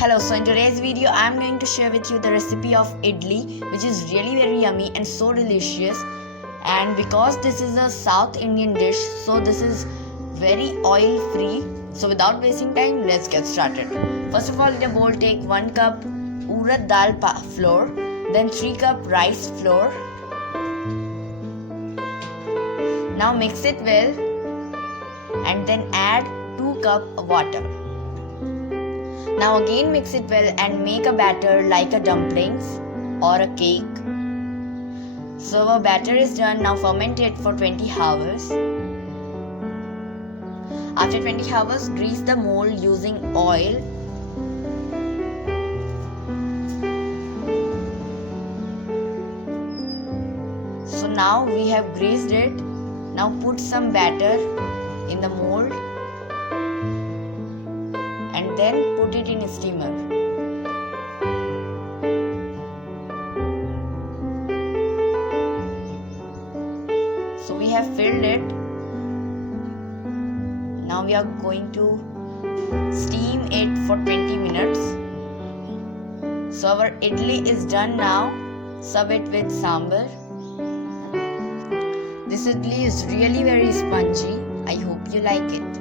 Hello, so in today's video I am going to share with you the recipe of idli, which is really very yummy and so delicious. And because this is a South Indian dish, so this is very oil free. So without wasting time, let's get started. First of all, in a bowl take 1 cup urad dal flour, then 3 cup rice flour. Now mix it well and then add 2 cup water. Now again mix it well and make a batter like a dumplings or a cake. So our batter is done. Now ferment it for 20 hours. After 20 hours, grease the mold using oil. So now we have greased it. Now put some batter in the mold and then put it in a steamer. So we have filled it. Now we are going to steam it for 20 minutes. So our idli is done now. Serve it with sambar. This idli is really very spongy. I hope you like it.